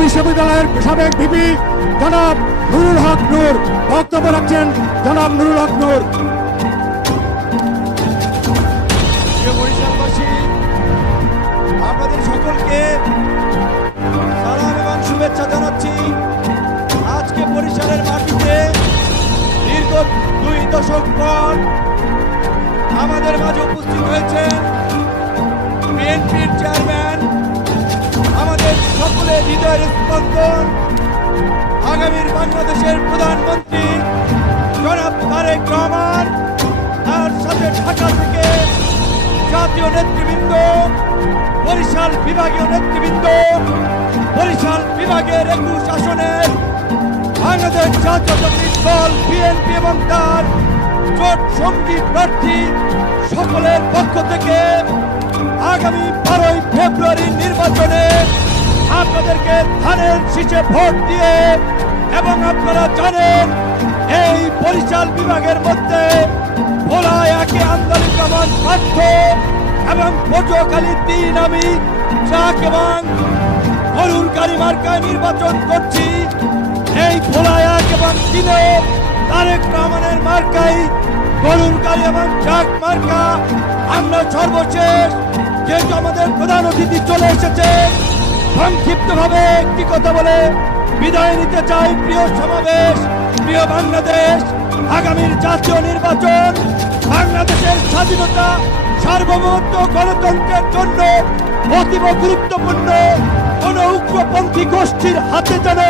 বিশ্ববিদ্যালয়ের সাবেক ভিপি জনাব নুরুল হক নূর বক্তব্য রাখছেন। জনাব নুরুল হক নূর। বরিশালবাসী, আপনাদের সকলকে সালাম এবং শুভেচ্ছা জানাচ্ছি। আজকে বরিশালের মাটিতে দীর্ঘ 2 দশক পর আমাদের মাঝে উপস্থিত হয়েছেন বিএনপির চেয়ারম্যান, আমাদের সকলের হৃদয়ের স্পন্দন, আগামীর বাংলাদেশের প্রধানমন্ত্রী জনাব তারেক রহমান। তার সাথে ঢাকা থেকে জাতীয় নেতৃবৃন্দ, বরিশাল বিভাগীয় নেতৃবৃন্দ, বরিশাল বিভাগের 21 আসনের বাংলাদেশ জাতীয়তাবাদী দল বিএনপি এবং তার জোট সঙ্গী প্রার্থী সকলের পক্ষ থেকে আগামী 12 ফেব্রুয়ারি নির্বাচনে আপনাদেরকে ধানের শীষে ভোট দিয়ে, এবং আপনারা জানেন এই বরিশাল বিভাগের মধ্যে ভোলায় একে আন্দালি কামান পার্থ এবং পটুয়াখালী 3 আমি ট্রাক এবং গরুর গাড়ি মার্কায় নির্বাচন করছি। এই ভোলায় 1 এবং 3-এ তারেক রহমানের মার্কাই গরুর গাড়ি এবং ট্রাক মার্কা। আমরা সর্বশেষ যেহেতু আমাদের প্রধান অতিথি চলে এসেছে, সংক্ষিপ্তভাবে একটি কথা বলে বিদায় নিতে চাই। প্রিয় সমাবেশ, প্রিয় বাংলাদেশ, আগামীর জাতীয় নির্বাচন বাংলাদেশের স্বাধীনতা, সার্বভৌমত্ব, গণতন্ত্রের জন্য অতীব গুরুত্বপূর্ণ। কোন উগ্রপন্থী গোষ্ঠীর হাতে যেন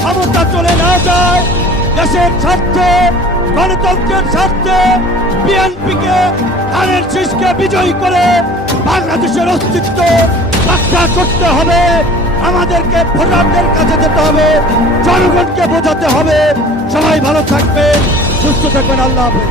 ক্ষমতা চলে না যায়। দেশের স্বার্থে, গণতন্ত্রের স্বার্থে বিএনপিকে ধানের শীষকে বিজয়ী করে বাংলাদেশের অস্তিত্ব রক্ষা করতে হবে। আমাদেরকে ভোটারদের কাছে যেতে হবে, জনগণকে বোঝাতে হবে। সবাই ভালো থাকবেন, সুস্থ থাকবেন। আল্লাহ হাফেজ।